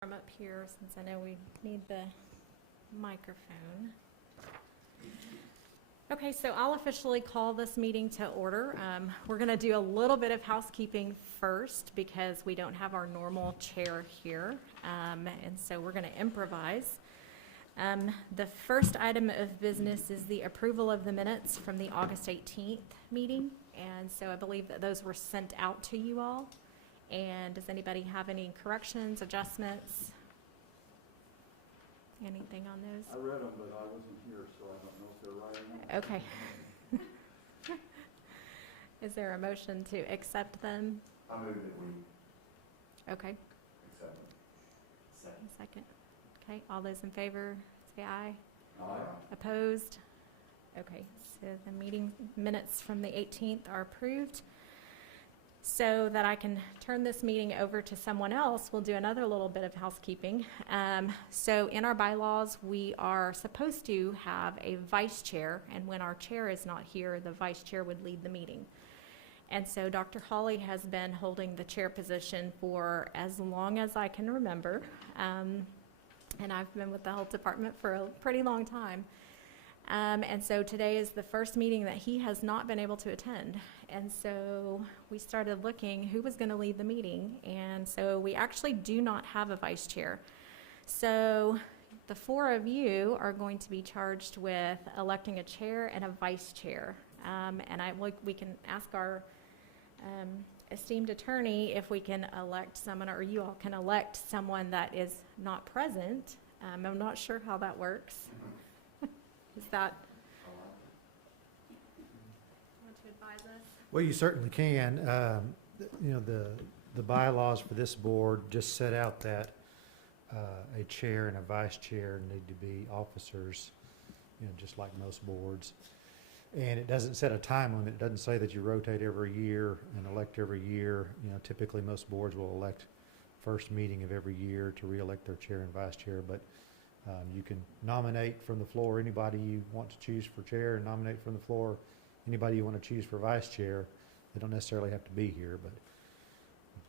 From up here, since I know we need the microphone. Okay, so I'll officially call this meeting to order. We're going to do a little bit of housekeeping first because we don't have our normal chair here, and so we're going to improvise. The first item of business is the approval of the minutes from the August 18th meeting, and so I believe that those were sent out to you all. And does anybody have any corrections, adjustments? Anything on those? I read them, but I wasn't here, so I don't know if they're right or not. Okay. Is there a motion to accept them? I move that we Okay, accept them. second. Okay, all those in favor, say aye. Aye. Opposed? Okay, so the meeting minutes from the 18th are approved. So that I can turn this meeting over to someone else, we'll do another little bit of housekeeping. So in our bylaws, we are supposed to have a vice chair, and when our chair is not here, the vice chair would lead the meeting. And so Dr. Hawley has been holding the chair position for as long as I can remember. And I've been with the health department for a pretty long time. And so today is the first meeting that he has not been able to attend. And so we started looking who was going to lead the meeting. And so we actually do not have a vice chair. So the four of you are going to be charged with electing a chair and a vice chair. And we can ask our esteemed attorney if we can elect someone, or you all can elect someone that is not present. I'm not sure how that works. Is that, want to advise us? Well, you certainly can. You know, the bylaws for this board just set out that a chair and a vice chair need to be officers, you know, just like most boards. And it doesn't set a time limit. It doesn't say that you rotate every year and elect every year. You know, typically most boards will elect first meeting of every year to re-elect their chair and vice chair, but you can nominate from the floor anybody you want to choose for chair, and nominate from the floor anybody you want to choose for vice chair. They don't necessarily have to be here, but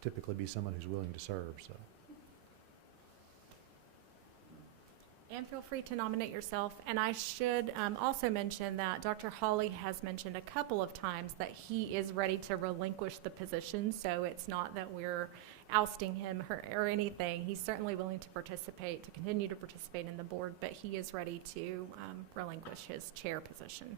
typically be someone who's willing to serve. So. And feel free to nominate yourself. And I should also mention that Dr. Hawley has mentioned a couple of times that he is ready to relinquish the position, so it's not that we're ousting him or anything. He's certainly willing to participate, to continue to participate in the board, but he is ready to relinquish his chair position.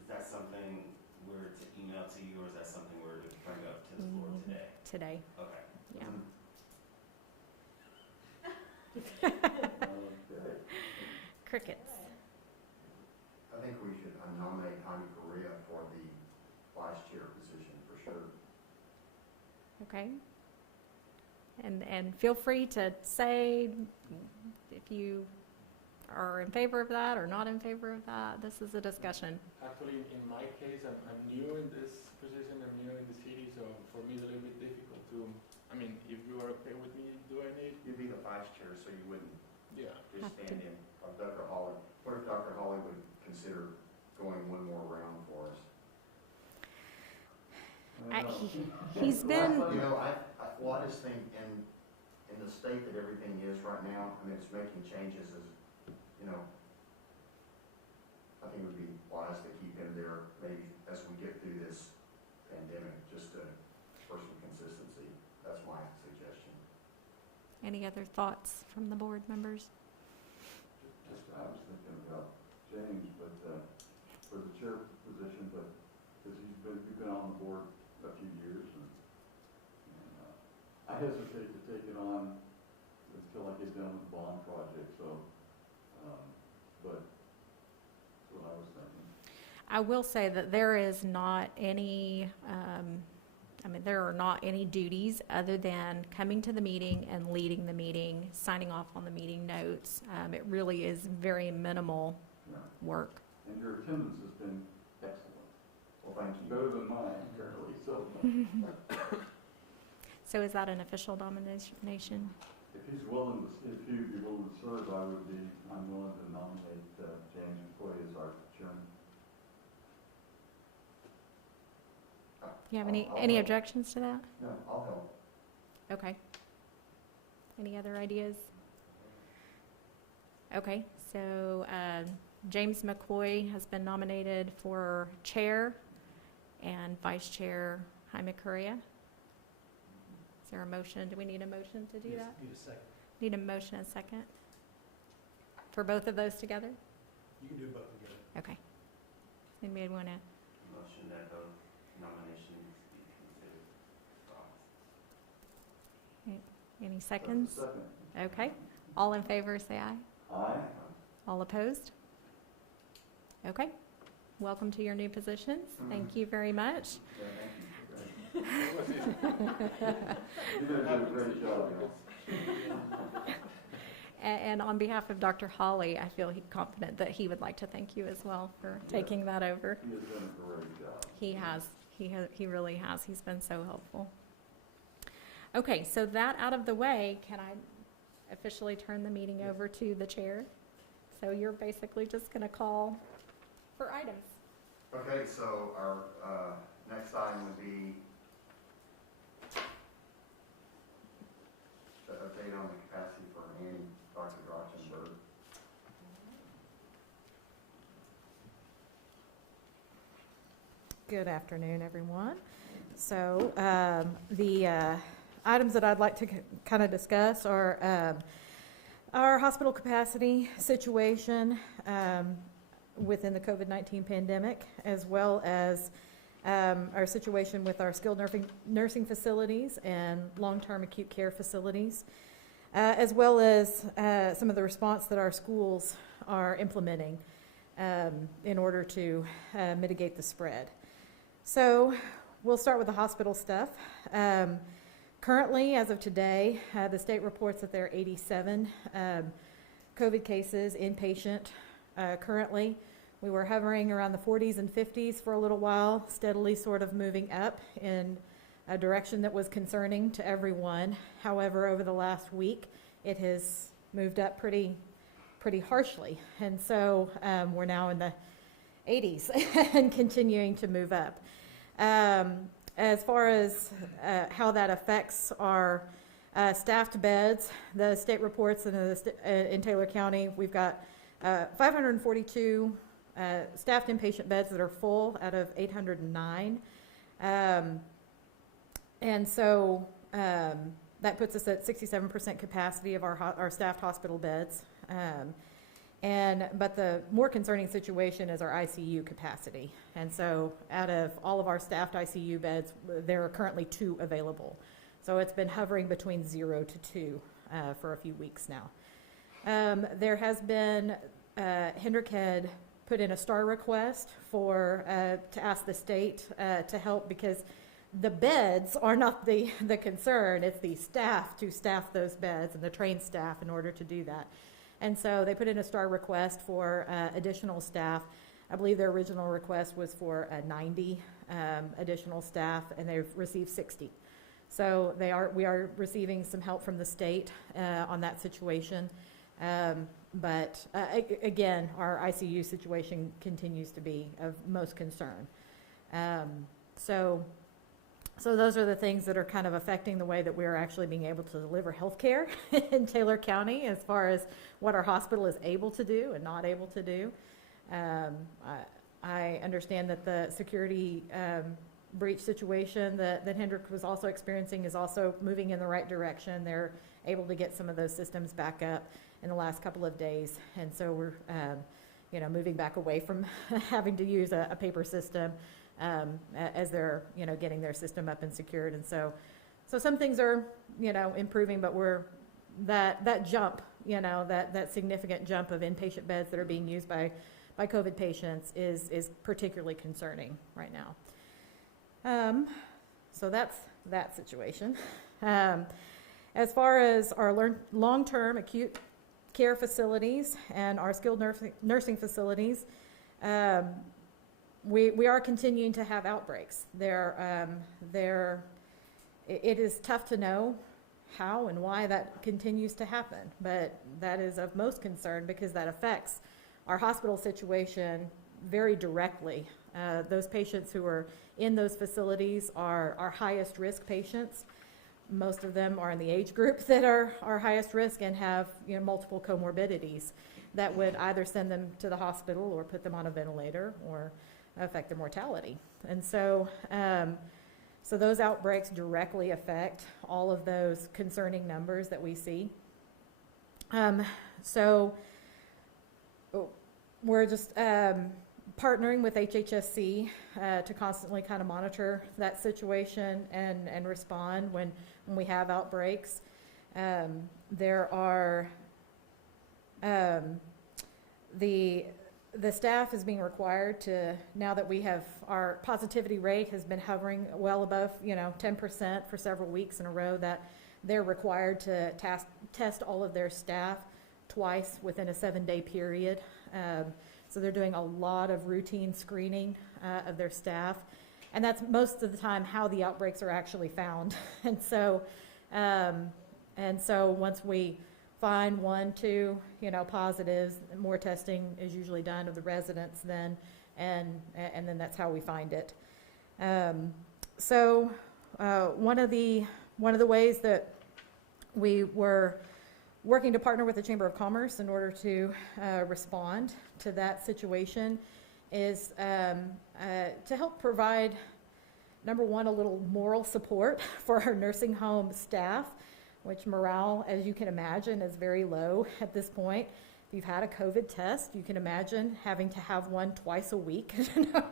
Is that something we're to email to you, or is that something we're to bring up to the board today? Today, Okay. yeah. Okay. Crickets. I think we should nominate Jaime Correa for the vice chair position for sure. Okay. And feel free to say if you are in favor of that or not in favor of that. This is a discussion. Actually, in my case, I'm new in this position, I'm new in the city, so for me it's a little bit difficult to, I mean, if you are okay with me doing it, You'd be the vice chair, so you wouldn't yeah. just Have stand in of Dr. Hawley. What if Dr. Hawley would consider going one more round for us? He's been, You know, I just think in the state that everything is right now, I mean, it's making changes as, you know, I think it would be wise to keep him there maybe as we get through this pandemic, just for some consistency. That's my suggestion. any other thoughts from the board members? Just, I was thinking about James, but for the chair position, but because you've been on the board a few years, and I hesitate to take it on until I get done with the bond project. So, but that's what I was thinking. I will say that there is not any, there are not any duties other than coming to the meeting and leading the meeting, signing off on the meeting notes. It really is very minimal Yeah. work. And your attendance has been excellent. Well, thank you. Better than mine, apparently. So, So is that an official nomination? if he's willing to, if he'd be willing to serve, I'm willing to nominate James McCoy as our chairman. Do you have I'll any help. objections to that? No, I'll help. Okay. Any other ideas? Okay, so James McCoy has been nominated for chair and vice chair Jaime Correa. Is there a motion? Do we need a motion to do that? Need a second. Need a motion and second? For both of those together? You can do both together. Okay. Anybody want to? Motion that both nominations be considered. Any seconds? Second. Okay. All in favor, say aye. Aye. All opposed? Okay. Welcome to your new positions. Thank you very much. Yeah, thank you. What was it? You're gonna do a great job, Bill. And on behalf of Dr. Hawley, I feel confident that he would like to thank you as well for taking that over. He has done a great job. He has. He really has. He's been so helpful. Okay, so that out of the way, can I officially turn the meeting over to the chair? So you're basically just going to call for items. Okay, so our next item would be the update on the capacity for Annie, Dr. Drochenberg. Good afternoon, everyone. So the items that I'd like to kind of discuss are our hospital capacity situation within the COVID-19 pandemic, as well as our situation with our skilled nursing facilities and long-term acute care facilities, as well as some of the response that our schools are implementing in order to mitigate the spread. So we'll start with the hospital stuff. Currently, as of today, the state reports that there are 87 COVID cases inpatient currently. We were hovering around the 40s and 50s for a little while, steadily sort of moving up in a direction that was concerning to everyone. However, over the last week, it has moved up pretty harshly. And so we're now in the 80s and continuing to move up. As far as how that affects our staffed beds, the state reports in Taylor County, we've got 542 staffed inpatient beds that are full out of 809. And so that puts us at 67% capacity of our staffed hospital beds. But the more concerning situation is our ICU capacity. And so out of all of our staffed ICU beds, there are currently 2 available. So it's been hovering between 0 to 2 for a few weeks now. There has been, Hendrick had put in a STAR request to ask the state to help, because the beds are not the concern, it's the staff to staff those beds and the trained staff in order to do that. And so they put in a STAR request for additional staff. I believe their original request was for 90 additional staff, and they've received 60. So we are receiving some help from the state on that situation. But again, our ICU situation continues to be of most concern. So those are the things that are kind of affecting the way that we're actually being able to deliver health care in Taylor County, as far as what our hospital is able to do and not able to do. I understand that the security breach situation that Hendrick was also experiencing is also moving in the right direction. They're able to get some of those systems back up in the last couple of days. And so we're moving back away from having to use a paper system as they're, getting their system up and secured. And so some things are, improving, but that jump, that significant jump of inpatient beds that are being used by COVID patients is particularly concerning right now. So that's that situation. As far as our long-term acute care facilities and our skilled nursing facilities, we are continuing to have outbreaks. It is tough to know how and why that continues to happen, but that is of most concern because that affects our hospital situation very directly Those patients who are in those facilities are our highest risk patients. Most of them are in the age group that are our highest risk and have, multiple comorbidities that would either send them to the hospital or put them on a ventilator or affect their mortality. And so, so those outbreaks directly affect all of those concerning numbers that we see. So we're just partnering with HHSC to constantly kind of monitor that situation and respond when we have outbreaks. There are the staff is being required to, now that we have, our positivity rate has been hovering well above 10% for several weeks in a row, that they're required to test all of their staff twice within a 7-day period. So they're doing a lot of routine screening of their staff, and that's most of the time how the outbreaks are actually found. And so once we find 1, 2, positives, more testing is usually done of the residents then, and then that's how we find it. So one of the ways that we were working to partner with the Chamber of Commerce in order to respond to that situation is to help provide, number one, a little moral support for our nursing home staff, which morale, as you can imagine, is very low at this point. If you've had a COVID test, you can imagine having to have one twice a week,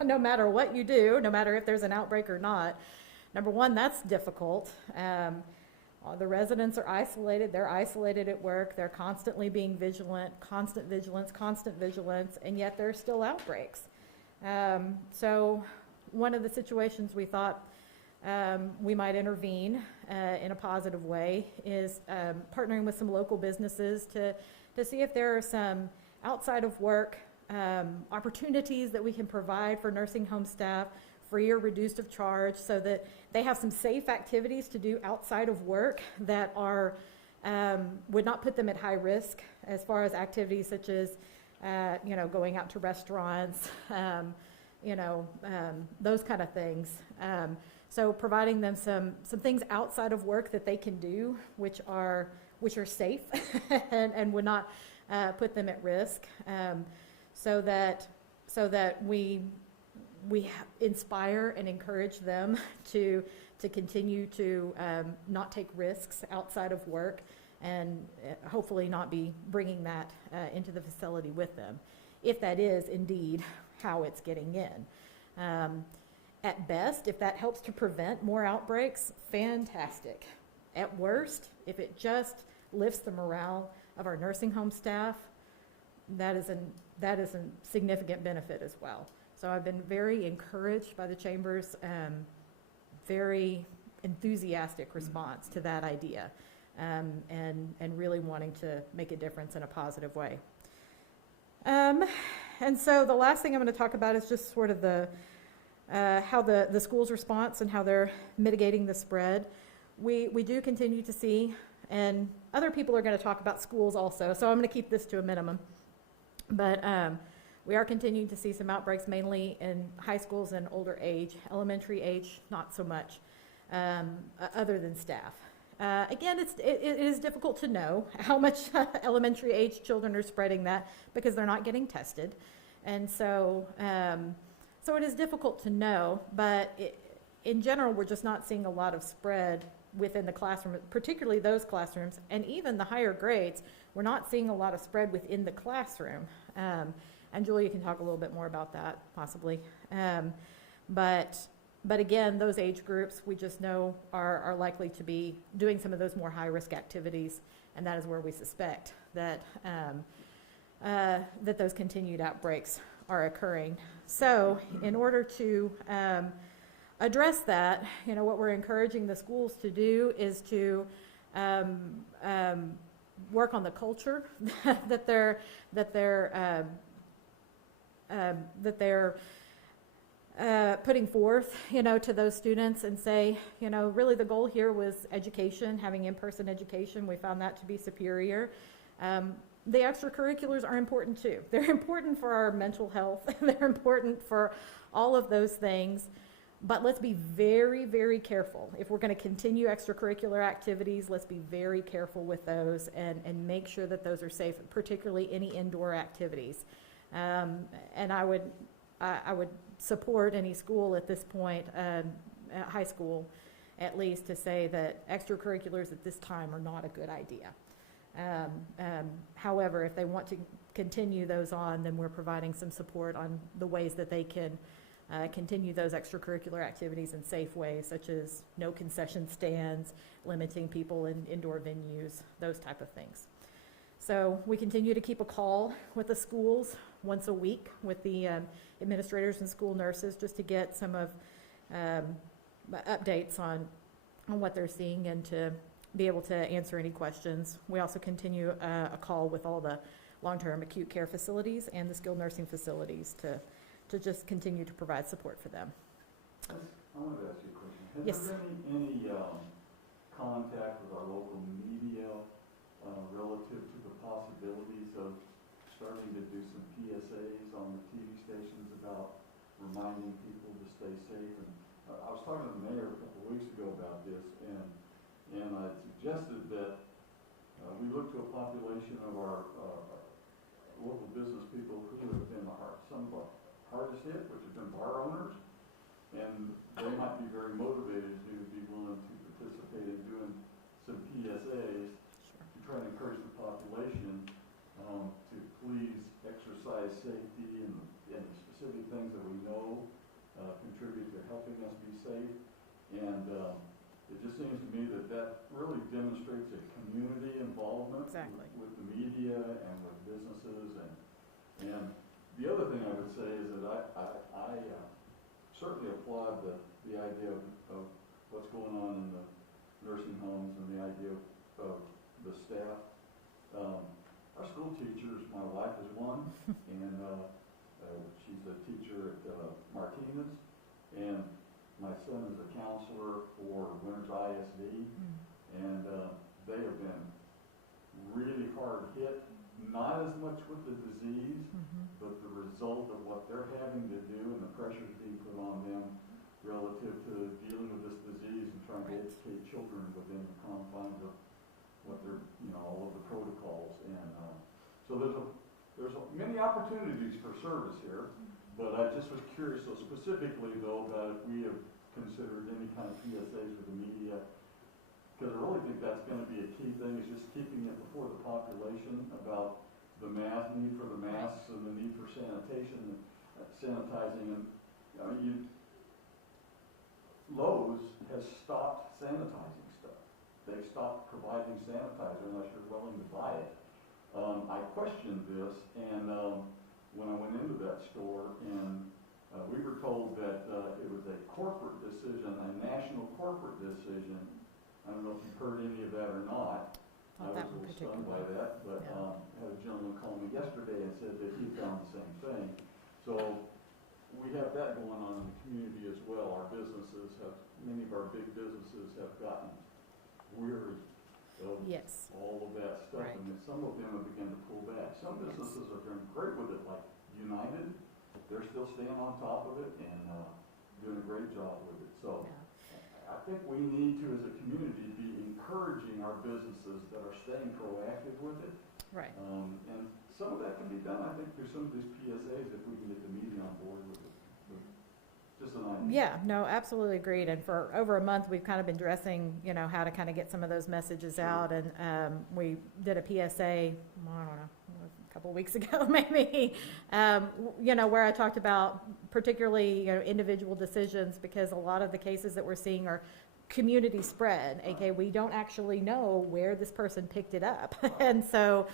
no matter what you do, no matter if there's an outbreak or not. Number one, that's difficult. The residents are isolated. They're isolated at work. They're constantly being vigilant, constant vigilance, and yet there's still outbreaks. So one of the situations we thought we might intervene in a positive way is partnering with some local businesses to see if there are some outside of work opportunities that we can provide for nursing home staff, free or reduced of charge, so that they have some safe activities to do outside of work that are would not put them at high risk, as far as activities such as going out to restaurants, those kind of things. So providing them some things outside of work that they can do, which are safe and would not put them at risk, so that we inspire and encourage them to continue to not take risks outside of work, and hopefully not be bringing that into the facility with them, if that is indeed how it's getting in. At best, if that helps to prevent more outbreaks, fantastic. At worst, if it just lifts the morale of our nursing home staff, that is a significant benefit as well. So I've been very encouraged by the Chamber's very enthusiastic response to that idea, and really wanting to make a difference in a positive way. And so the last thing I'm going to talk about is just sort of how the school's response and how they're mitigating the spread. We do continue to see, and other people are going to talk about schools also, so I'm going to keep this to a minimum. But we are continuing to see some outbreaks, mainly in high schools and older age. Elementary age, not so much, other than staff. Again, it is difficult to know how much elementary age children are spreading that, because they're not getting tested. And so it is difficult to know, but in general, we're just not seeing a lot of spread within the classroom, particularly those classrooms, and even the higher grades. We're not seeing a lot of spread within the classroom. And Julia can talk a little bit more about that, possibly. But again, those age groups we just know are likely to be doing some of those more high-risk activities, and that is where we suspect that that those continued outbreaks are occurring. So in order to address that, what we're encouraging the schools to do is to work on the culture that they're putting forth, to those students, and say, really the goal here was education, having in-person education. We found that to be superior. the extracurriculars are important too. They're important for our mental health. They're important for all of those things. But let's be very, very careful. If we're going to continue extracurricular activities, let's be very careful with those and make sure that those are safe, particularly any indoor activities. And I would support any school at this point, high school at least, to say that extracurriculars at this time are not a good idea. However, if they want to continue those on, then we're providing some support on the ways that they can continue those extracurricular activities in safe ways, such as no concession stands, limiting people in indoor venues, those type of things. So we continue to keep a call with the schools once a week with the administrators and school nurses, just to get some of updates on what they're seeing and to be able to answer any questions. We also continue a call with all the long-term acute care facilities and the skilled nursing facilities to just continue to provide support for them. I wanted to ask you a question. Has Yes. there been any contact with our local media relative to the possibilities of starting to do some PSAs on the TV stations about reminding people to stay safe? And I was talking to the mayor a couple of weeks ago about this, and I suggested that we look to a population of our local business people who have been some of our hardest hit, which have been bar owners, and they might be very motivated to be willing to participate in doing some PSAs to try to encourage the population to please exercise safety and the specific things that we know contribute to helping us be safe. And it just seems to me that that really demonstrates a community involvement Exactly. with the media and with businesses. And the other thing I would say is that I certainly applaud the idea of what's going on in the nursing homes and the idea of the staff. Our school teachers, my wife is one, and she's a teacher at Martinez, and my son is a counselor for Winters ISD, and they have been really hard hit, not as much with the disease, but the result of what they're having to do and the pressures being put on them relative to dealing with this disease and trying to educate children within the confines of what they're, all of the protocols. And so there's many opportunities for service here, but I just was curious, so specifically though, about if we have considered any kind of PSAs with the media, because I really think that's going to be a key thing, is just keeping it before the population about the need for the masks and the need for sanitation, sanitizing. And Lowe's has stopped sanitizing stuff. They've stopped providing sanitizer unless you're willing to buy it. I questioned this, and when I went into that store, and we were told that it was a corporate decision, a national corporate decision. I don't know if you've heard any of that or not. I was a little stunned by that, but I had a gentleman call me yesterday and said that he found the same thing. So we have that going on in the community as well. Our businesses many of our big businesses have gotten weary of all of that stuff, and then some of them have begun to pull back. Some businesses are doing great with it, like United. They're still staying on top of it and doing a great job with it. So I think we need to, as a community, be encouraging our businesses that are staying proactive with it. Right. And some of that can be done, I think, through some of these PSAs if we can get the media on board with it. Just an idea. Yeah, no, absolutely agreed. And for over a month, we've kind of been dressing, how to kind of get some of those messages out. And we did a PSA, I don't know, a couple of weeks ago maybe, where I talked about particularly, individual decisions, because a lot of the cases that we're seeing are community spread, aka we don't actually know where this person picked it up. And so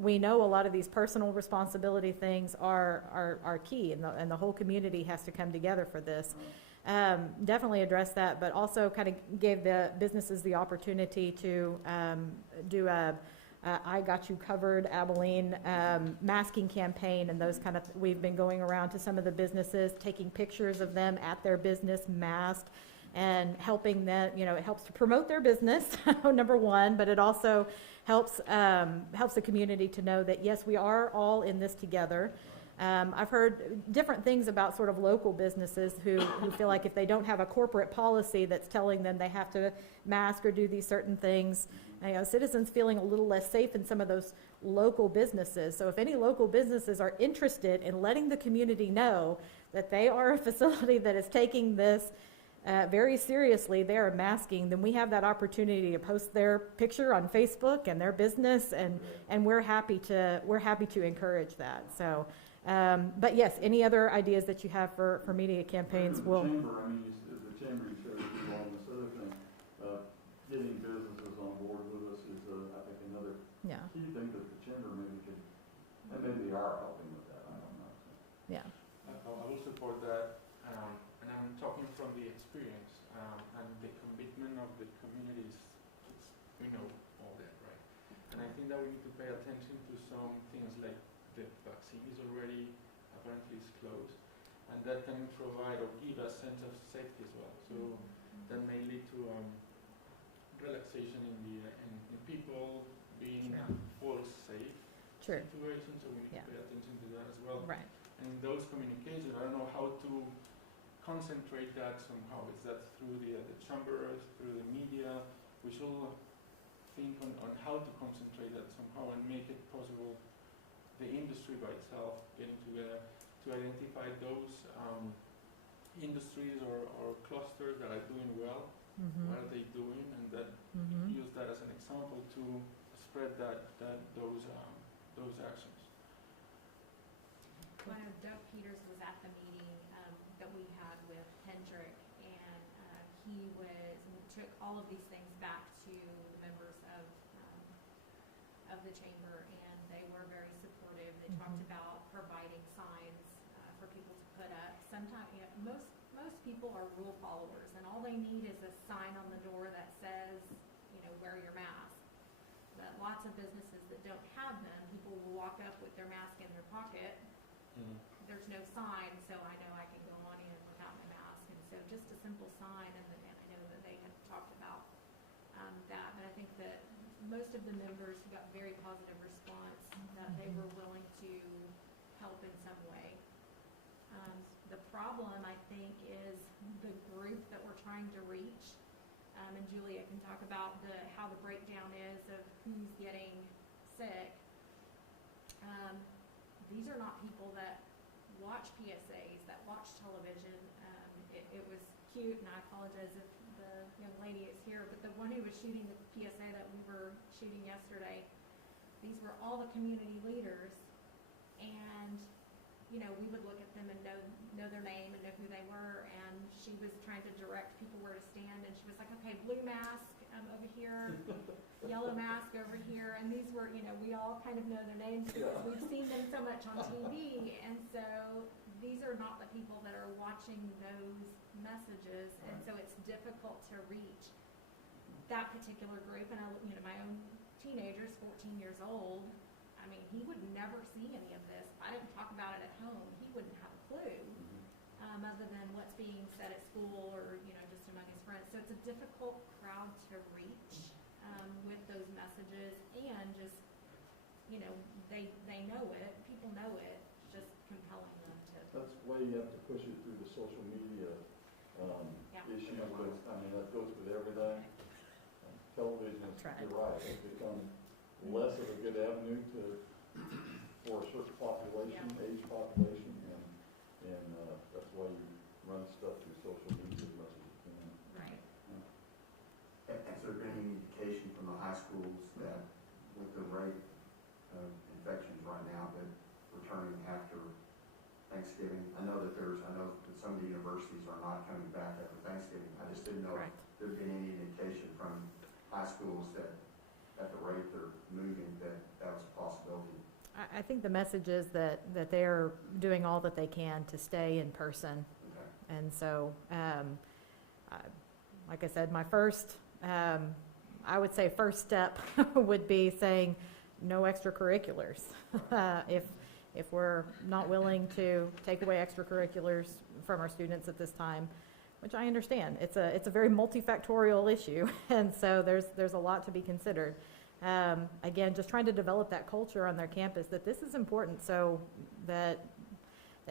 we know a lot of these personal responsibility things are key, and the whole community has to come together for this. Definitely address that, but also kind of gave the businesses the opportunity to do a I Got You Covered Abilene masking campaign, and those kind of, we've been going around to some of the businesses, taking pictures of them at their business masked, and helping them, it helps to promote their business, number one, but it also helps the community to know that, yes, we are all in this together. I've heard different things about sort of local businesses who feel like if they don't have a corporate policy that's telling them they have to mask or do these certain things, citizens feeling a little less safe in some of those local businesses. So if any local businesses are interested in letting the community know that they are a facility that is taking this very seriously, they are masking, then we have that opportunity to post their picture on Facebook and their business, and we're happy to encourage that. So. But yes, any other ideas that you have for media campaigns will. The chamber, the chamber you showed you on this other thing, getting businesses on board with us is, I think, another key thing that the chamber maybe could, and maybe they are helping with that, I don't know. Yeah. I will support that, and I'm talking from the experience and the commitment of the communities. We know all that, right? And I think that we need to pay attention to some things like the vaccine is already apparently is closed, and that can provide or give a sense of safety as well. So that may lead to relaxation in people being false safe situations. So we need to pay attention to that as well. Right. And those communications, I don't know how to concentrate that somehow. Is that through the chambers, through the media? We should think on how to concentrate that somehow and make it possible. The industry by itself getting together to identify those industries or clusters that are doing well, what are they doing, and then use that as an example to spread those actions. One of Doug Peters was at the meeting that we had with Hendrick, and he took all of these things back to the members of the chamber, and they were very supportive. They talked about providing signs for people to put up. Sometimes, most people are rule followers, and all they need is a sign on the door that says, wear your mask. But lots of businesses that don't have them, people will walk up with their mask in their pocket. There's no sign, so I know I can go on in without my mask. And so just a simple sign, and I know that they had talked about that. But I think that most of the members got very positive response that they were willing to help in some way. The problem, I think, is the group that we're trying to reach. And Julia can talk about how the breakdown is of who's getting sick. These are not people that watch PSAs, that watch television. It was cute, and I apologize if the young lady is here, but the one who was shooting the PSA that we were shooting yesterday, these were all the community leaders, and we would look at them and know their name and know who they were, and she was trying to direct people where to stand, and she was like, okay, blue mask over here, yellow mask over here, and these were, we all kind of know their names because we've seen them so much on TV, and so these are not the people that are watching those messages, and so it's difficult to reach that particular group. And my own teenager is 14 years old. He would never see any of this. I didn't talk about it at home. He wouldn't have a clue, other than what's being said at school or just among his friends. So it's a difficult crowd to reach with those messages, and just they know it. People know it. Just compelling them to. That's why you have to push it through the social media issue. That goes with everything. Television, you're right, it's become less of a good avenue for a certain population, age population, and that's why you run stuff through social media as much as you can. Right. Has there been any indication from the high schools that with the rate of infections right now, that returning after Thanksgiving? I know that some of the universities are not coming back after Thanksgiving. I just didn't know if there'd been any indication from high schools that at the rate they're moving that was a possibility. I think the message is that they're doing all that they can to stay in person. Okay. And so, like I said, my first, I would say first step would be saying no extracurriculars. If we're not willing to take away extracurriculars from our students at this time, which I understand. It's a very multifactorial issue, and so there's a lot to be considered. Again, just trying to develop that culture on their campus that this is important, so that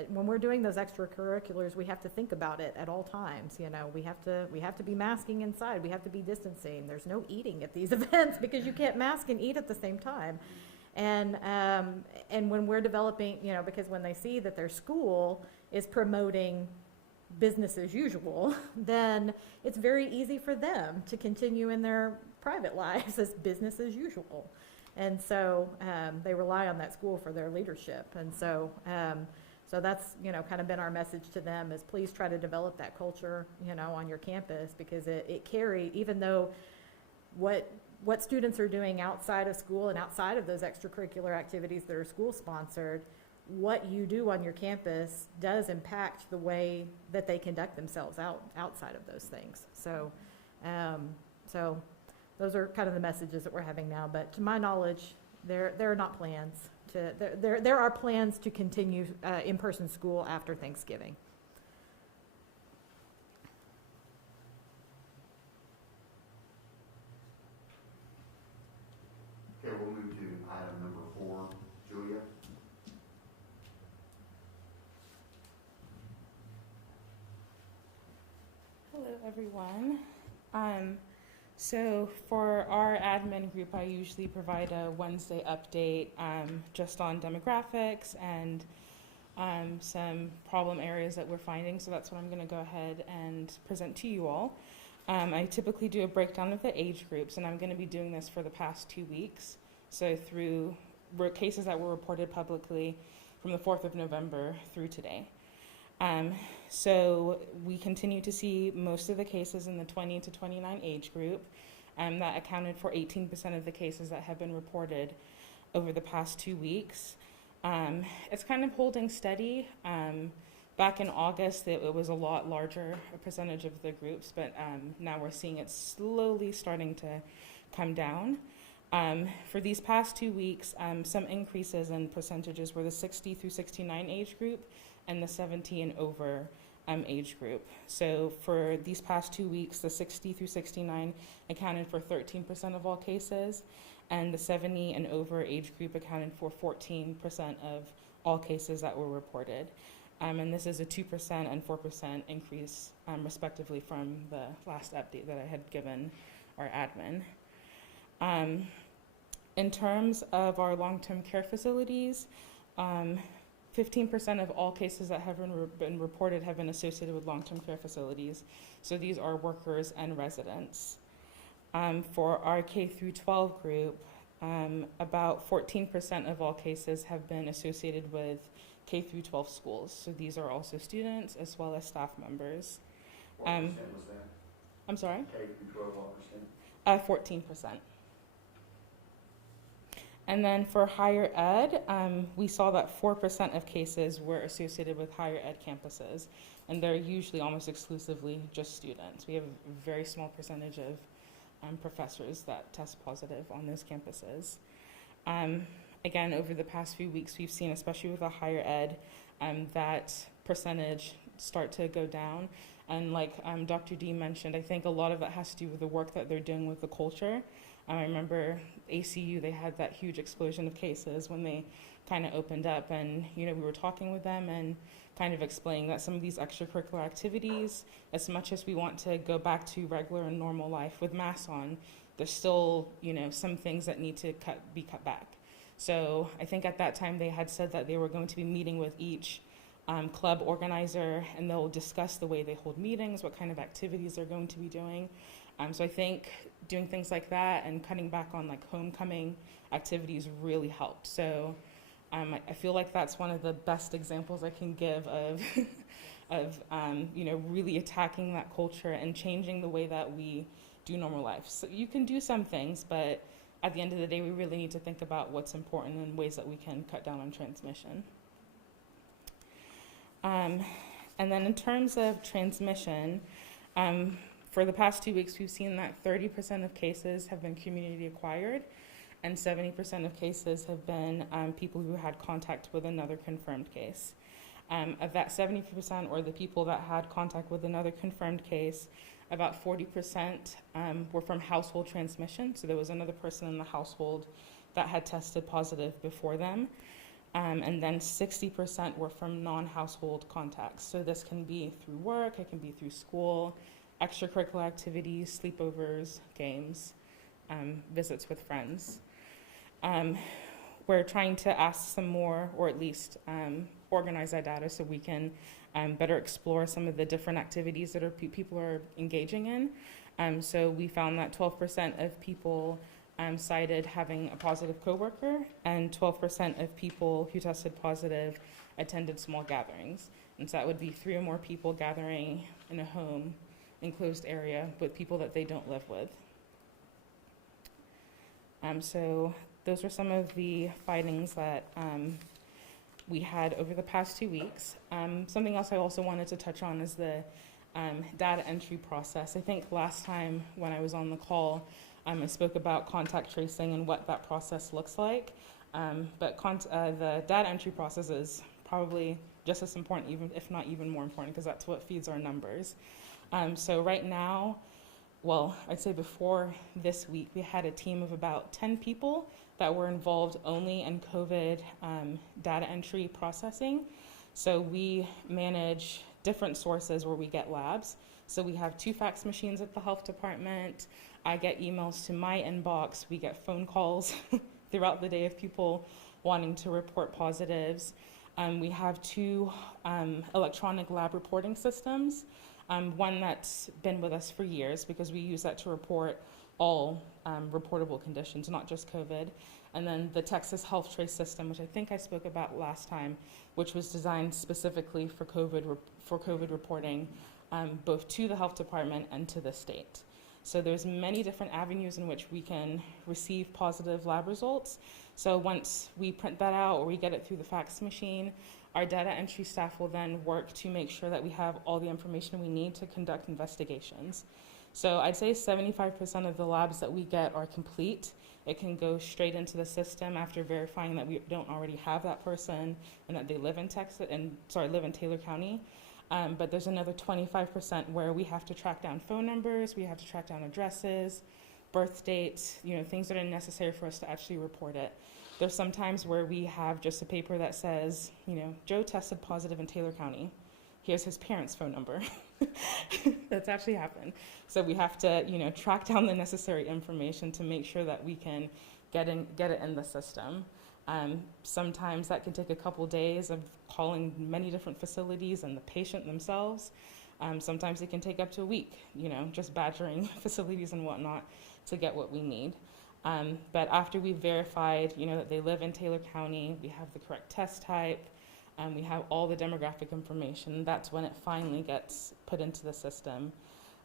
when we're doing those extracurriculars, we have to think about it at all times. You know, we have to be masking inside. We have to be distancing. There's no eating at these events because you can't mask and eat at the same time. And when we're developing, you know, because when they see that their school is promoting business as usual, then it's very easy for them to continue in their private lives as business as usual. And so they rely on that school for their leadership. And so so that's, you know, kind of been our message to them is please try to develop that culture, you know, on your campus, because it carry, even though what students are doing outside of school and outside of those extracurricular activities that are school sponsored, what you do on your campus does impact the way that they conduct themselves outside of those things. So, so those are kind of the messages that we're having now. But to my knowledge, there are not plans to. There are plans to continue in-person school after Thanksgiving. Okay, we'll move to item number 4. Julia? Hello, everyone. So for our admin group, I usually provide a Wednesday update just on demographics and some problem areas that we're finding. So that's what I'm going to go ahead and present to you all. I typically do a breakdown of the age groups, and I'm going to be doing this for the past 2 weeks. So through cases that were reported publicly from the 4th of November through today. So we continue to see most of the cases in the 20 to 29 age group. That accounted for 18% of the cases that have been reported over the past 2 weeks. It's kind of holding steady. Back in August, it was a lot larger a percentage of the groups, but now we're seeing it slowly starting to come down. For these past 2 weeks, some increases in percentages were the 60 through 69 age group and the 70 and over age group. So for these past 2 weeks, the 60 through 69 accounted for 13% of all cases, and the 70 and over age group accounted for 14% of all cases that were reported. And this is a 2% and 4% increase, respectively, from the last update that I had given our admin. In terms of our long-term care facilities, 15% of all cases that have been reported have been associated with long-term care facilities. So these are workers and residents. For our K through 12 group, about 14% of all cases have been associated with K through 12 schools. So these are also students as well as staff members. What percent was that? I'm sorry? K through 12, what percent? 14%. And then for higher ed, we saw that 4% of cases were associated with higher ed campuses, and they're usually almost exclusively just students. We have a very small percentage of professors that test positive on those campuses. Again, over the past few weeks, we've seen, especially with the higher ed, that percentage start to go down. And like Dr. D mentioned, I think a lot of that has to do with the work that they're doing with the culture. I remember ACU, they had that huge explosion of cases when they kind of opened up, and we were talking with them and kind of explaining that some of these extracurricular activities, as much as we want to go back to regular and normal life with masks on, there's still some things that need to be cut back. So I think at that time they had said that they were going to be meeting with each club organizer, and they'll discuss the way they hold meetings, what kind of activities they're going to be doing. So I think doing things like that and cutting back on like homecoming activities really helped. So I feel like that's one of the best examples I can give of, really attacking that culture and changing the way that we do normal life. So you can do some things, but at the end of the day, we really need to think about what's important and ways that we can cut down on transmission. And then in terms of transmission, for the past 2 weeks, we've seen that 30% of cases have been community acquired, and 70% of cases have been people who had contact with another confirmed case. Of that 70%, or the people that had contact with another confirmed case, about 40% were from household transmission. So there was another person in the household that had tested positive before them. And then 60% were from non-household contacts. So this can be through work, it can be through school, extracurricular activities, sleepovers, games, visits with friends. We're trying to ask some more, or at least organize our data so we can better explore some of the different activities that people are engaging in. So we found that 12% of people cited having a positive coworker, and 12% of people who tested positive attended small gatherings. And so that would be 3 or more people gathering in a home, enclosed area with people that they don't live with. So those were some of the findings that we had over the past 2 weeks. Something else I also wanted to touch on is the data entry process. I think last time when I was on the call, I spoke about contact tracing and what that process looks like. But the data entry process is probably just as important, even if not even more important, because that's what feeds our numbers. So right now, well, I'd say before this week, we had a team of about 10 people that were involved only in COVID data entry processing. So we manage different sources where we get labs. So we have 2 fax machines at the health department. I get emails to my inbox. We get phone calls throughout the day of people wanting to report positives. We have 2 electronic lab reporting systems. One that's been with us for years because we use that to report all reportable conditions, not just COVID. And then the Texas Health Trace system, which I think I spoke about last time, which was designed specifically for COVID reporting, both to the health department and to the state. So there's many different avenues in which we can receive positive lab results. So once we print that out or we get it through the fax machine, our data entry staff will then work to make sure that we have all the information we need to conduct investigations. So I'd say 75% of the labs that we get are complete. It can go straight into the system after verifying that we don't already have that person and that they live in live in Taylor County. But there's another 25% where we have to track down phone numbers, we have to track down addresses, birth dates, things that are necessary for us to actually report it. There's some times where we have just a paper that says, Joe tested positive in Taylor County. Here's his parents' phone number. That's actually happened. So we have to, track down the necessary information to make sure that we can get it in the system. Sometimes that can take a couple days of calling many different facilities and the patient themselves. Sometimes it can take up to a week, just badgering facilities and whatnot to get what we need. But after we've verified, that they live in Taylor County, we have the correct test type, we have all the demographic information, that's when it finally gets put into the system.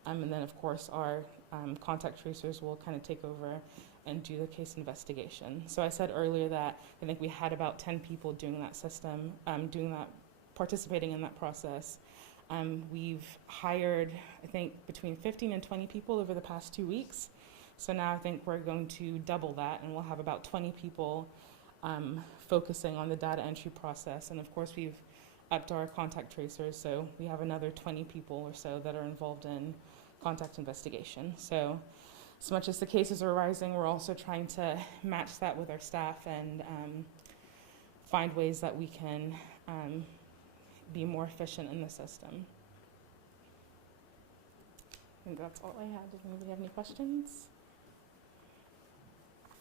And then, of course, our contact tracers will kind of take over and do the case investigation. So I said earlier that I think we had about 10 people doing that system, participating in that process. We've hired, I think, between 15 and 20 people over the past 2 weeks. So now I think we're going to double that, and we'll have about 20 people focusing on the data entry process. And of course, we've upped our contact tracers, so we have another 20 people or so that are involved in contact investigation. So as much as the cases are rising, we're also trying to match that with our staff and find ways that we can be more efficient in the system. I think that's all I have. Does anybody have any questions?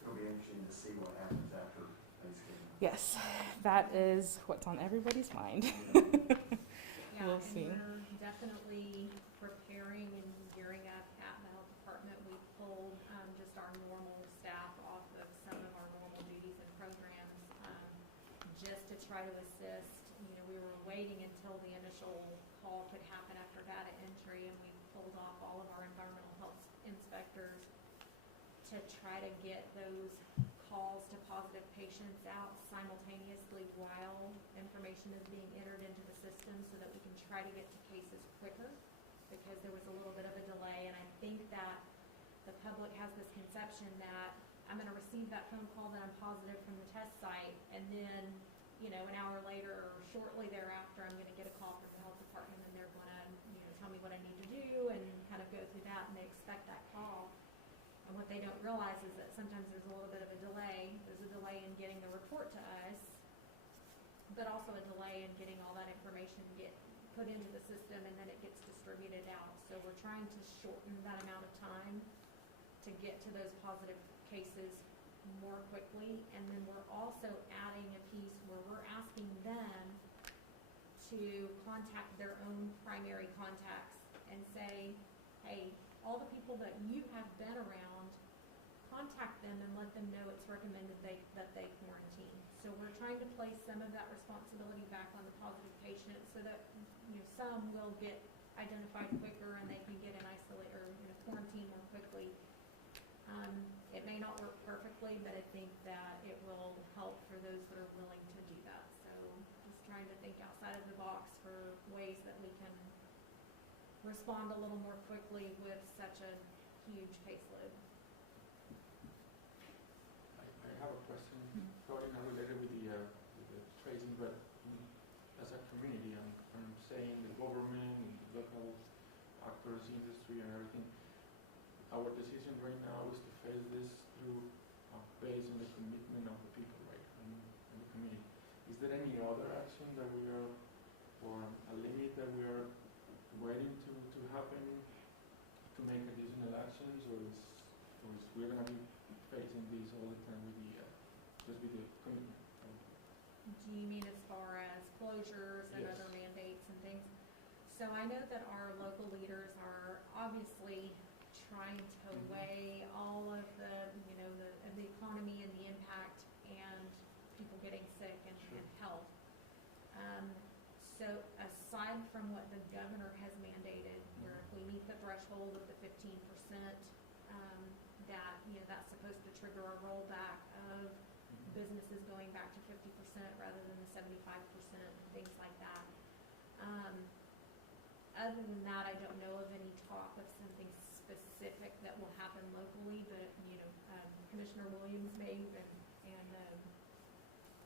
It'll be interesting to see what happens after Thanksgiving. Yes, that is what's on everybody's mind. Yeah, We'll and see. we're definitely preparing and gearing up at the health department. We pulled just our normal staff off of some of our normal duties and programs just to try to assist. We were waiting until the initial call could happen after data entry, and we pulled off all of our environmental health inspectors to try to get those calls to positive patients out simultaneously while information is being entered into the system so that we can try to get to cases quicker, because there was a little bit of a delay. And I think that the public has this conception that I'm going to receive that phone call that I'm positive from the test site, and then an hour later or shortly thereafter, I'm gonna get a call from the health department and they're gonna, tell me what I need to do and kind of go through that, and they expect that call. And what they don't realize is that sometimes there's a little bit of a delay. There's a delay in getting the report to us, but also a delay in getting all that information get put into the system, and then it gets distributed out. So we're trying to shorten that amount of time to get to those positive cases more quickly. And then we're also adding a piece where we're asking them to contact their own primary contacts and say, hey, all the people that you have been around, contact them and let them know it's recommended that they quarantine. So we're trying to place some of that responsibility back on the positive patients so that, some will get identified quicker and they can get in isolate or quarantine more quickly. It may not work perfectly, but I think that it will help for those that are willing to do that. So just trying to think outside of the box for ways that we can respond a little more quickly with such a huge caseload. I have a question, probably not related with the tracing, but as a community, I'm saying the government, local actors, industry, and everything. Our decision right now is to face this through based on the commitment of the people, right, and the community. Is there any other action that we are, or a limit that we are waiting to happen to make additional actions, or is we're going to be facing this all the time with the just with the commitment? Do you mean as far as closures and Yes. other mandates and things? So I know that our local leaders are obviously trying to weigh all of the, the economy and the impact and people getting sick and health. So aside from what the governor has mandated, where if we meet the threshold of the 15%, that's supposed to trigger a rollback of businesses going back to 50% rather than the 75%, things like that. Other than that, I don't know of any talk of something specific that will happen locally, but, Commissioner Williams may and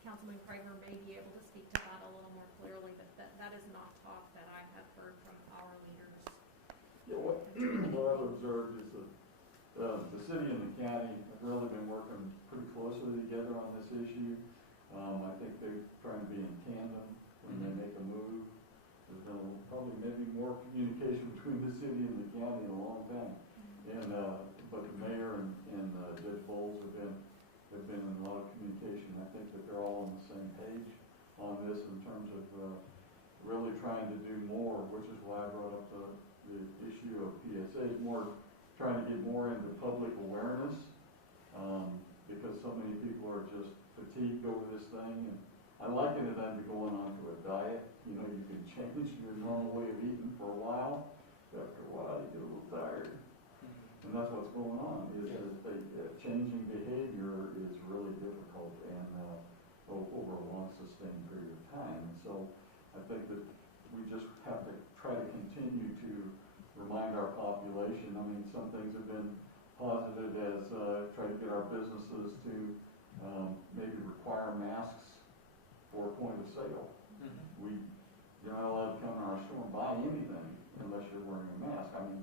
Councilman Kramer may be able to speak to that a little more clearly, but that is not talk that I have heard from our leaders. Yeah, what I've observed is that the city and the county have really been working pretty closely together on this issue. I think they're trying to be in tandem when they make a move. There's been probably maybe more communication between the city and the county in a long time. And but the mayor and Judge Bowles have been in a lot of communication. I think that they're all on the same page on this in terms of really trying to do more, which is why I brought up the issue of PSAs, trying to get more into public awareness, because so many people are just fatigued over this thing. And I liken it unto going on to a diet. You can change your normal way of eating for a while. After a while, you get a little tired. And that's what's going on, is changing behavior is really difficult and over a long sustained period of time. And so I think that we just have to try to continue to remind our population. I mean, some things have been posited as try to get our businesses to maybe require masks for point of sale. You're not allowed to come to our store and buy anything unless you're wearing a mask. I mean,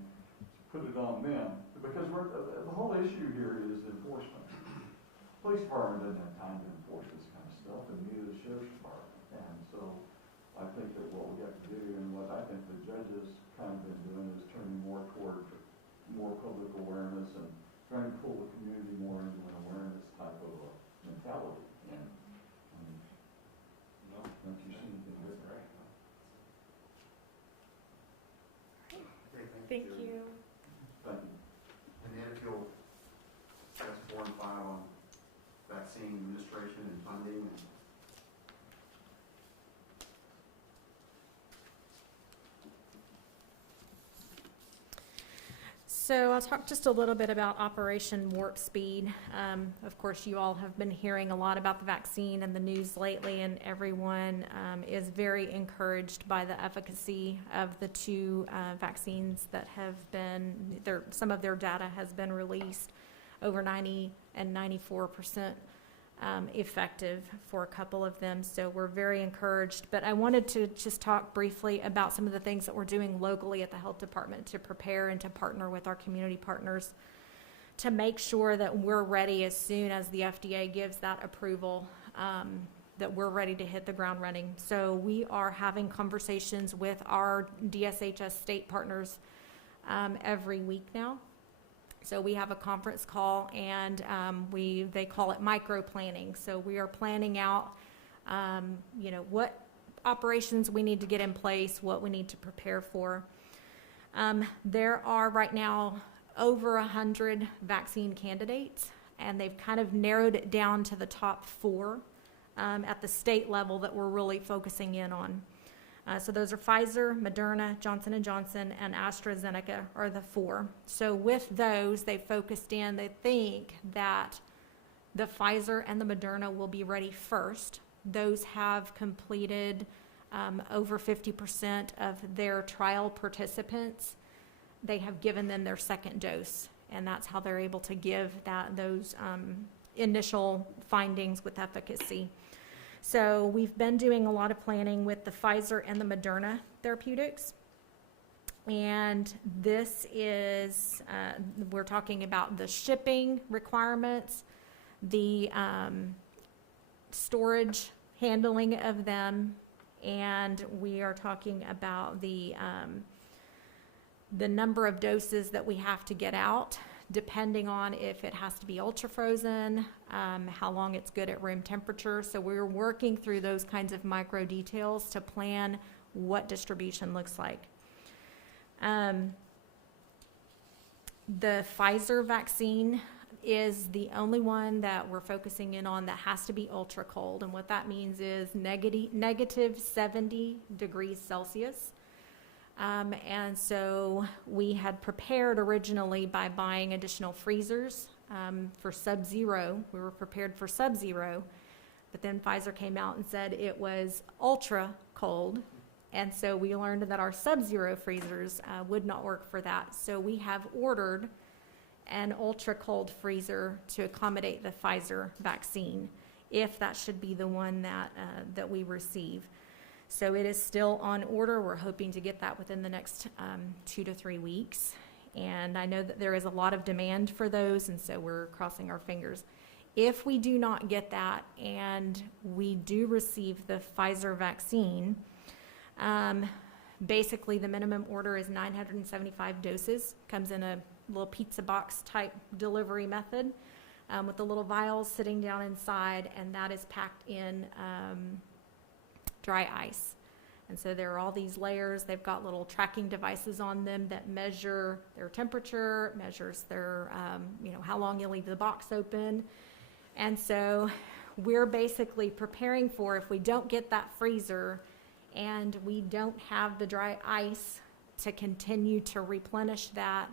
put it on them, because the whole issue here is enforcement. Police department doesn't have time to enforce this kind of stuff, and neither the sheriff's department. And so I think that what we have to do, and what I think the judges kind of been doing, is turning more toward more public awareness and trying to pull the community more into an awareness type of a mentality. And don't you see anything different? Okay, Thank Judy. you. Thank you. And then if you'll pass 4 and 5 on vaccine administration and funding and So I'll talk just a little bit about Operation Warp Speed. Of course, you all have been hearing a lot about the vaccine in the news lately, and everyone is very encouraged by the efficacy of the 2 vaccines that have been, some of their data has been released, over 90 and 94% effective for a couple of them, so we're very encouraged. But I wanted to just talk briefly about some of the things that we're doing locally at the health department to prepare and to partner with our community partners to make sure that we're ready as soon as the FDA gives that approval, that we're ready to hit the ground running. So we are having conversations with our DSHS state partners every week now. So we have a conference call, and they call it micro planning. So we are planning out, what operations we need to get in place, what we need to prepare for. There are right now over 100 vaccine candidates, and they've kind of narrowed it down to the top 4 at the state level that we're really focusing in on. So those are Pfizer, Moderna, Johnson & Johnson, and AstraZeneca are the 4. So with those, they focused in, they think that the Pfizer and the Moderna will be ready first. Those have completed over 50% of their trial participants. They have given them their second dose, and that's how they're able to give those initial findings with efficacy. So we've been doing a lot of planning with the Pfizer and the Moderna therapeutics. And this is, we're talking about the shipping requirements, the storage handling of them, and we are talking about the number of doses that we have to get out, depending on if it has to be ultra frozen, how long it's good at room temperature. So we're working through those kinds of micro details to plan what distribution looks like. The Pfizer vaccine is the only one that we're focusing in on that has to be ultra cold. And what that means is negative 70 degrees Celsius. And so we had prepared originally by buying additional freezers for sub-zero. We were prepared for sub-zero, but then Pfizer came out and said it was ultra cold. And so we learned that our sub-zero freezers would not work for that. So we have ordered an ultra cold freezer to accommodate the Pfizer vaccine, if that should be the one that we receive. So it is still on order. We're hoping to get that within the next 2 to 3 weeks. And I know that there is a lot of demand for those, and so we're crossing our fingers. If we do not get that and we do receive the Pfizer vaccine, basically the minimum order is 975 doses. Comes in a little pizza box type delivery method with the little vials sitting down inside, and that is packed in dry ice. And so there are all these layers. They've got little tracking devices on them that measure their temperature, measures their, how long you leave the box open. And so we're basically preparing for if we don't get that freezer and we don't have the dry ice to continue to replenish that,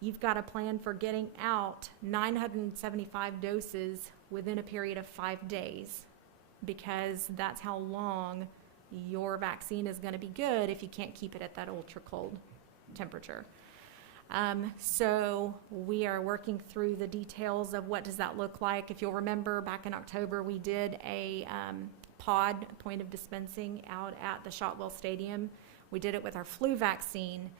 you've got a plan for getting out 975 doses within a period of 5 days, because that's how long your vaccine is going to be good if you can't keep it at that ultra cold temperature. So we are working through the details of what does that look like. If you'll remember, back in October, we did a pod, point of dispensing, out at the Shotwell Stadium. We did it with our flu vaccine,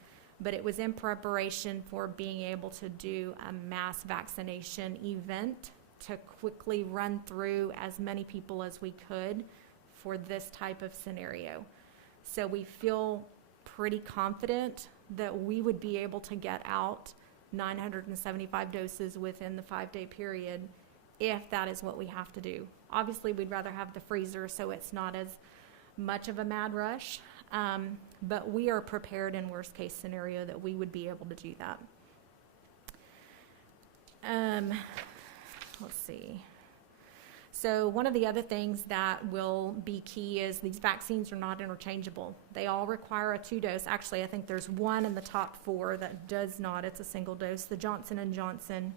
but it was in preparation for being able to do a mass vaccination event to quickly run through as many people as we could for this type of scenario. So we feel pretty confident that we would be able to get out 975 doses within the 5-day period if that is what we have to do. Obviously, we'd rather have the freezer so it's not as much of a mad rush, but we are prepared in worst case scenario that we would be able to do that. Let's see. So one of the other things that will be key is these vaccines are not interchangeable. They all require a 2-dose. Actually, I think there's one in the top 4 that does not. It's a single dose. The Johnson & Johnson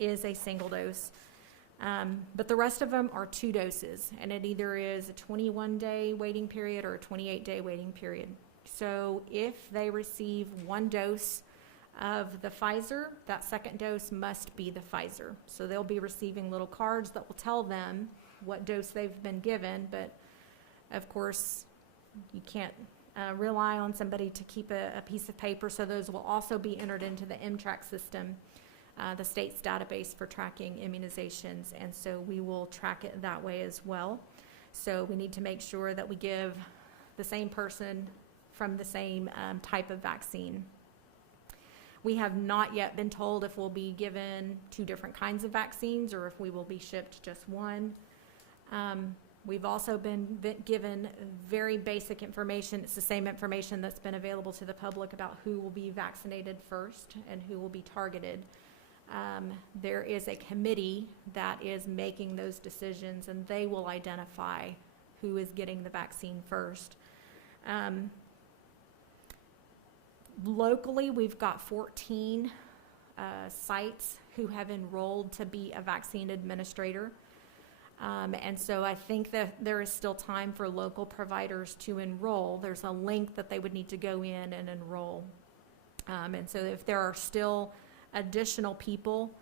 is a single dose. But the rest of them are 2 doses, and it either is a 21-day waiting period or a 28-day waiting period. So if they receive 1 dose of the Pfizer, that second dose must be the Pfizer. So they'll be receiving little cards that will tell them what dose they've been given, but of course, you can't rely on somebody to keep a piece of paper, so those will also be entered into the MTRAC system, the state's database for tracking immunizations, and so we will track it that way as well. So we need to make sure that we give the same person from the same type of vaccine. We have not yet been told if we'll be given 2 different kinds of vaccines or if we will be shipped just one. We've also been given very basic information. It's the same information that's been available to the public about who will be vaccinated first and who will be targeted. There is a committee that is making those decisions, and they will identify who is getting the vaccine first. Locally, we've got 14 sites who have enrolled to be a vaccine administrator. And so I think that there is still time for local providers to enroll. There's a link that they would need to go in and enroll. And so if there are still additional people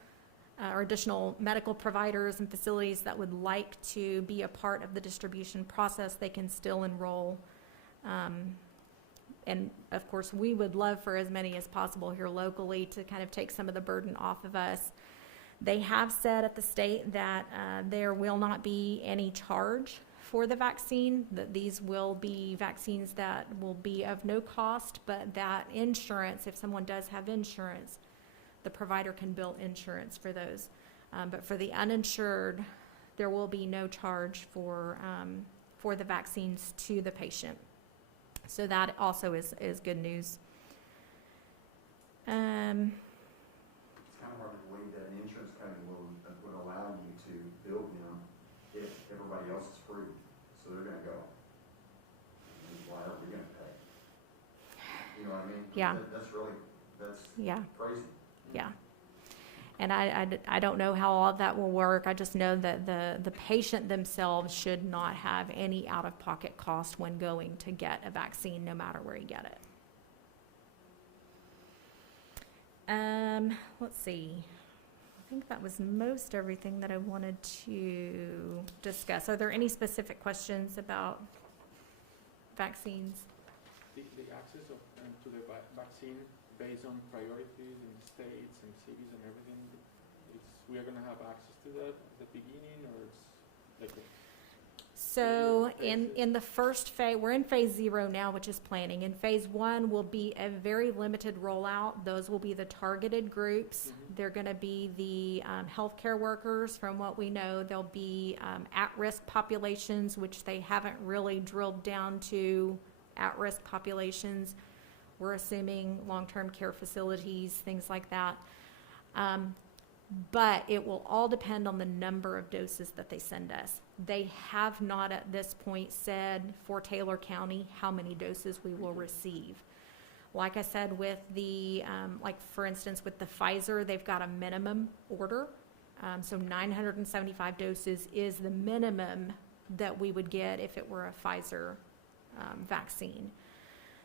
or additional medical providers and facilities that would like to be a part of the distribution process, they can still enroll. And of course, we would love for as many as possible here locally to kind of take some of the burden off of us. They have said at the state that there will not be any charge for the vaccine, that these will be vaccines that will be of no cost, but that insurance, if someone does have insurance, the provider can bill insurance for those. But for the uninsured, there will be no charge for the vaccines to the patient. So that also is good news. It's kind of hard to believe that an insurance company would allow you to bill them if everybody else is free. So they're gonna go, and why are we gonna pay? You know what I mean? Yeah. That's Yeah. crazy. Yeah. And I don't know how all of that will work. I just know that the patient themselves should not have any out-of-pocket cost when going to get a vaccine, no matter where you get it. Let's see. I think that was most everything that I wanted to discuss. Are there any specific questions about vaccines? The access to the vaccine based on priorities in the states and cities and everything, we are going to have access to that at the beginning, or it's like So in the first phase, we're in phase 0 now, which is planning. In phase 1 will be a very limited rollout. Those will be the targeted groups. They're going to be the healthcare workers. From what we know, there'll be at-risk populations, which they haven't really drilled down to at-risk populations. We're assuming long-term care facilities, things like that. But it will all depend on the number of doses that they send us. They have not at this point said for Taylor County how many doses we will receive. Like I said, with the, like for instance, with the Pfizer, they've got a minimum order. So 975 doses is the minimum that we would get if it were a Pfizer vaccine.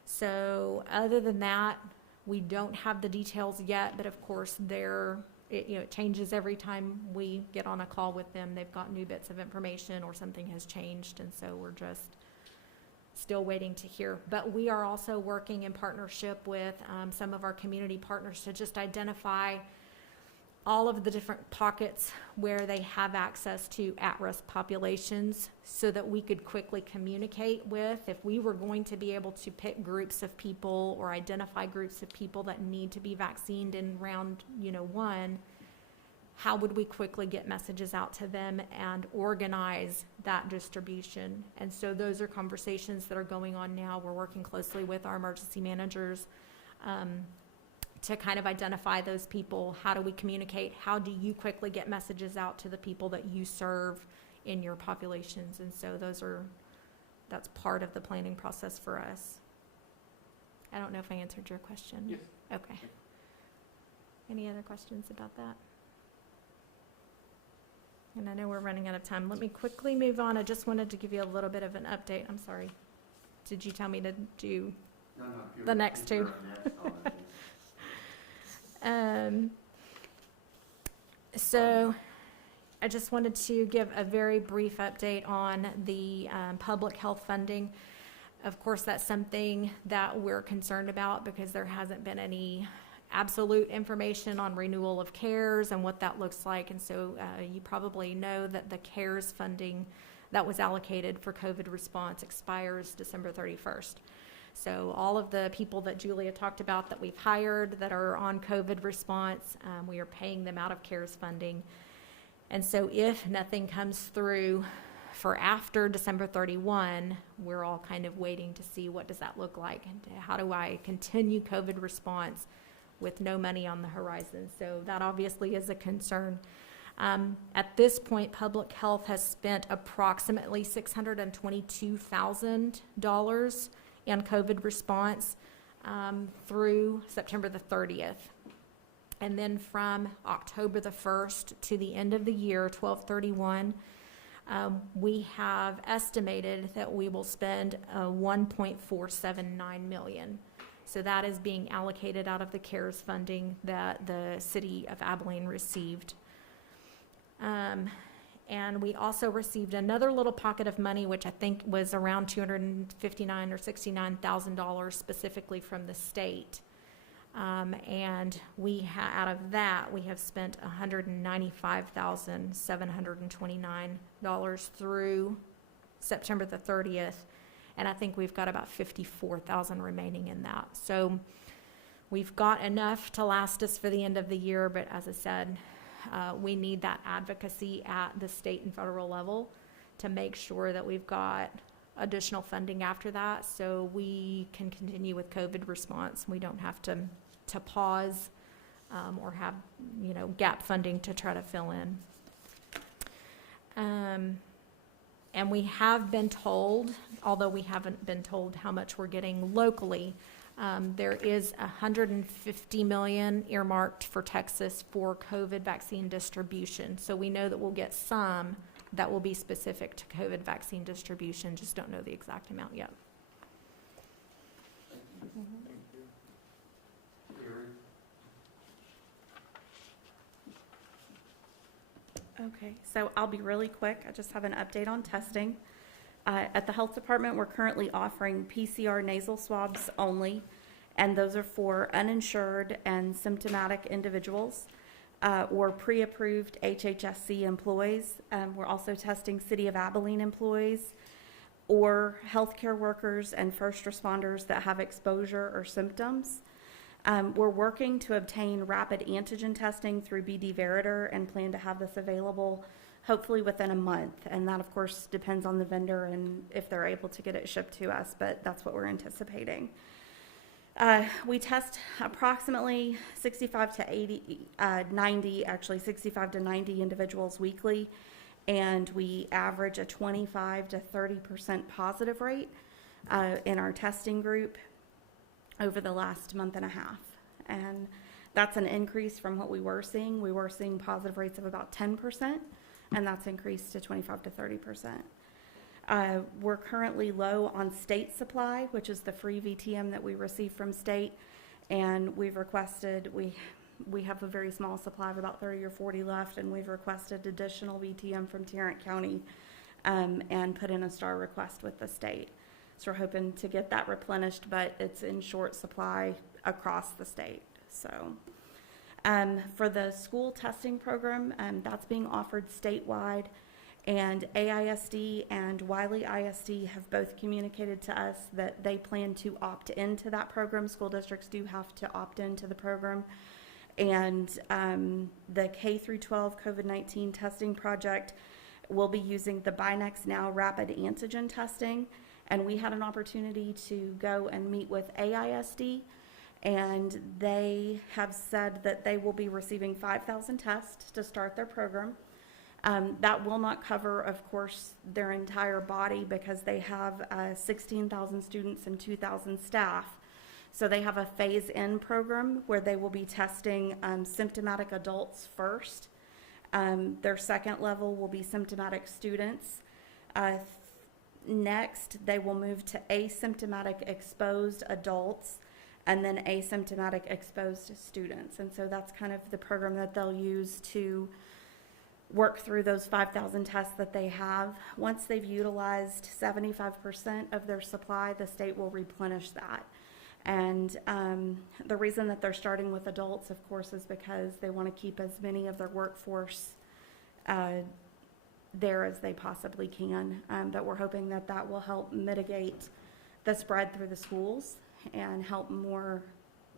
So other than that, we don't have the details yet, but of course it changes every time we get on a call with them. They've got new bits of information or something has changed, and so we're just still waiting to hear. But we are also working in partnership with some of our community partners to just identify all of the different pockets where they have access to at-risk populations so that we could quickly communicate with, if we were going to be able to pick groups of people or identify groups of people that need to be vaccinated in round 1, how would we quickly get messages out to them and organize that distribution? And so those are conversations that are going on now. We're working closely with our emergency managers to kind of identify those people. How do we communicate? How do you quickly get messages out to the people that you serve in your populations? And so that's part of the planning process for us. I don't know if I answered your question. Yes. Okay. Any other questions about that? And I know we're running out of time. Let me quickly move on. I just wanted to give you a little bit of an update. I'm sorry. Did you tell me to do No, the next two? So I just wanted to give a very brief update on the public health funding. Of course, that's something that we're concerned about because there hasn't been any absolute information on renewal of CARES and what that looks like. And so you probably know that the CARES funding that was allocated for COVID response expires December 31st. So all of the people that Julia talked about that we've hired that are on COVID response, we are paying them out of CARES funding. And so if nothing comes through for after December 31, we're all kind of waiting to see what does that look like and how do I continue COVID response with no money on the horizon. So that obviously is a concern. At this point, public health has spent approximately $622,000 in COVID response through September the 30th. And then from October the 1st to the end of the year, 12/31, we have estimated that we will spend $1.479 million. So that is being allocated out of the CARES funding that the city of Abilene received. And we also received another little pocket of money, which I think was around $259,000 or $69,000 specifically from the state. And out of that, we have spent $195,729 through September the 30th. And I think we've got about $54,000 remaining in that. So we've got enough to last us for the end of the year, but as I said, we need that advocacy at the state and federal level to make sure that we've got additional funding after that so we can continue with COVID response. We don't have to pause or have, gap funding to try to fill in. And we have been told, although we haven't been told how much we're getting locally, there is $150 million earmarked for Texas for COVID vaccine distribution. So we know that we'll get some that will be specific to COVID vaccine distribution, just don't know the exact amount yet. Okay, so I'll be really quick. I just have an update on testing. At the health department, we're currently offering PCR nasal swabs only, and those are for uninsured and symptomatic individuals or pre-approved HHSC employees. We're also testing City of Abilene employees or healthcare workers and first responders that have exposure or symptoms. We're working to obtain rapid antigen testing through BD Veritor and plan to have this available hopefully within a month. And that, of course, depends on the vendor and if they're able to get it shipped to us, but that's what we're anticipating. We test approximately 65 to 90 individuals weekly, and we average a 25 to 30% positive rate in our testing group over the last month and a half. And that's an increase from what we were seeing. We were seeing positive rates of about 10%, and that's increased to 25 to 30%. We're currently low on state supply, which is the free VTM that we receive from state, and we've requested, we have a very small supply of about 30 or 40 left, and we've requested additional VTM from Tarrant County and put in a STAR request with the state. So we're hoping to get that replenished, but it's in short supply across the state. So for the school testing program, that's being offered statewide, and AISD and Wiley ISD have both communicated to us that they plan to opt into that program. School districts do have to opt into the program. And the K through 12 COVID-19 testing project will be using the Binex Now rapid antigen testing. And we had an opportunity to go and meet with AISD, and they have said that they will be receiving 5,000 tests to start their program. That will not cover, of course, their entire body because they have 16,000 students and 2,000 staff. So they have a phase-in program where they will be testing symptomatic adults first. Their second level will be symptomatic students. Next, they will move to asymptomatic exposed adults, and then asymptomatic exposed students. And so that's kind of the program that they'll use to work through those 5,000 tests that they have. Once they've utilized 75% of their supply, the state will replenish that. And the reason that they're starting with adults, of course, is because they want to keep as many of their workforce there as they possibly can. But we're hoping that that will help mitigate the spread through the schools and help more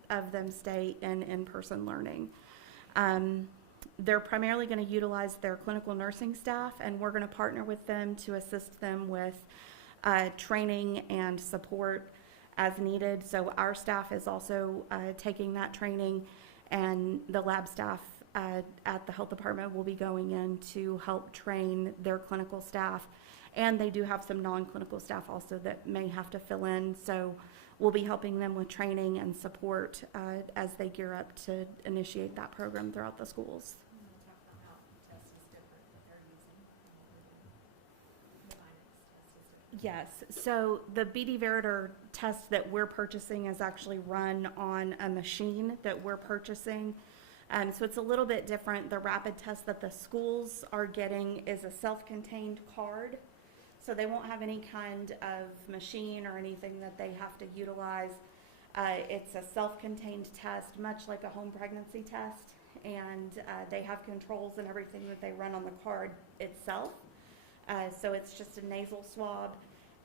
of them stay in in-person learning. They're primarily going to utilize their clinical nursing staff, and we're going to partner with them to assist them with training and support as needed. So our staff is also taking that training, and the lab staff at the health department will be going in to help train their clinical staff. And they do have some non-clinical staff also that may have to fill in. So we'll be helping them with training and support as they gear up to initiate that program throughout the schools. Yes, so the BD Veritor test that we're purchasing is actually run on a machine that we're purchasing. So it's a little bit different. The rapid test that the schools are getting is a self-contained card. So they won't have any kind of machine or anything that they have to utilize. It's a self-contained test, much like a home pregnancy test. And they have controls and everything that they run on the card itself. So it's just a nasal swab,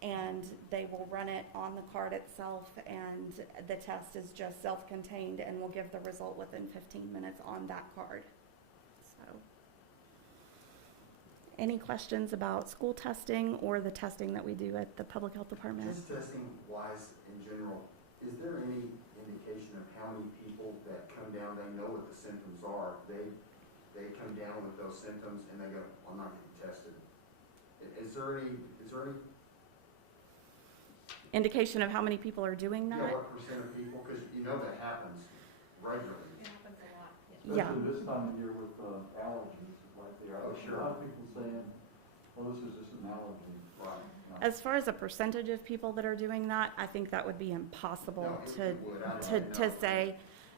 and they will run it on the card itself, and the test is just self-contained and will give the result within 15 minutes on that card. So, any questions about school testing or the testing that we do at the public health department? Just testing wise in general, is there any indication of how many people that come down, they know what the symptoms are, they come down with those symptoms and they go, I'm not getting tested? Is there any Indication of how many people are doing that? yeah, what percent of people, because you know that happens regularly. It happens a lot, yes. Yeah. Especially this time of year with allergies, like there are Oh, sure. a lot of people saying, oh, this is just an allergy. Right. As far as a percentage of people that are doing that, I think that would be impossible No, it would. I don't to know. say.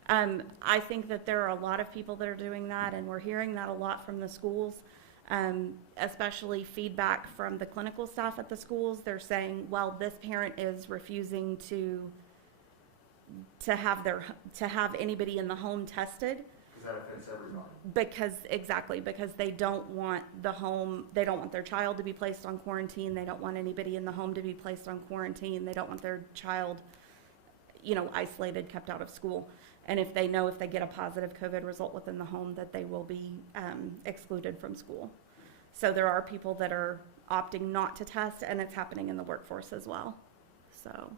I think that there are a lot of people that are doing that, and we're hearing that a lot from the schools, especially feedback from the clinical staff at the schools. They're saying, well, this parent is refusing to have anybody in the home tested. Because that affects everybody. Because they don't want they don't want their child to be placed on quarantine. They don't want anybody in the home to be placed on quarantine. They don't want their child, isolated, kept out of school. And if they get a positive COVID result within the home, that they will be excluded from school. So there are people that are opting not to test, and it's happening in the workforce as well. So.